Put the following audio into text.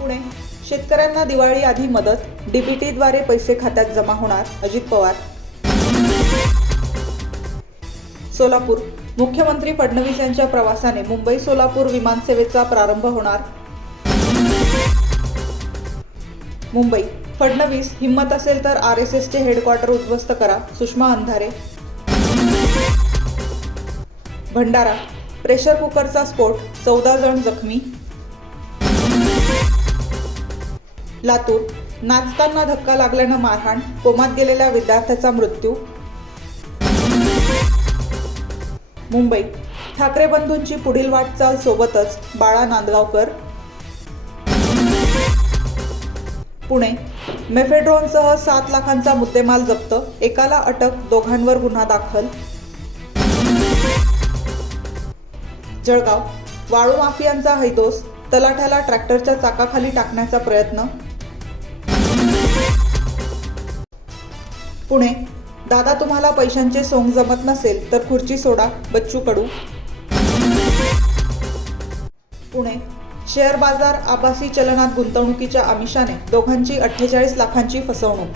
पुणे. शेतकऱ्यांना दिवाळी आधी मदत डीबीटीद्वारे पैसे खात्यात जमा होणार अजित पवार. सोलापूर. मुख्यमंत्री फडणवीस यांच्या प्रवासाने मुंबई सोलापूर विमानसेवेचा प्रारंभ होणार. मुंबई. फडणवीस हिंमत असेल तर आर एस एसचे हेडक्वार्टर उद्ध्वस्त करा सुषमा अंधारे. भंडारा. प्रेशर कुकरचा स्फोट चौदा जण जखमी. लातूर. नाचताना धक्का लागल्यानं मारहाण कोमात गेलेल्या विद्यार्थ्याचा मृत्यू. मुंबई. ठाकरे बंधूंची पुढील वाटचाल सोबतच बाळा नांदगावकर. पुणे. मेफेड्रॉनसह सात लाखांचा मुद्देमाल जप्त एकाला अटक दोघांवर गुन्हा दाखल. जळगाव. वाळू माफियांचा हैदोस तलाठ्याला ट्रॅक्टरच्या चाकाखाली टाकण्याचा प्रयत्न. पुणे. दादा तुम्हाला पैशांचे सोंग जमत नसेल तर खुर्ची सोडा बच्चू कडू. पुणे. शेअर बाजार आभासी चलनात गुंतवणुकीच्या आमिषाने दोघांची अठ्ठेचाळीस लाखांची फसवणूक.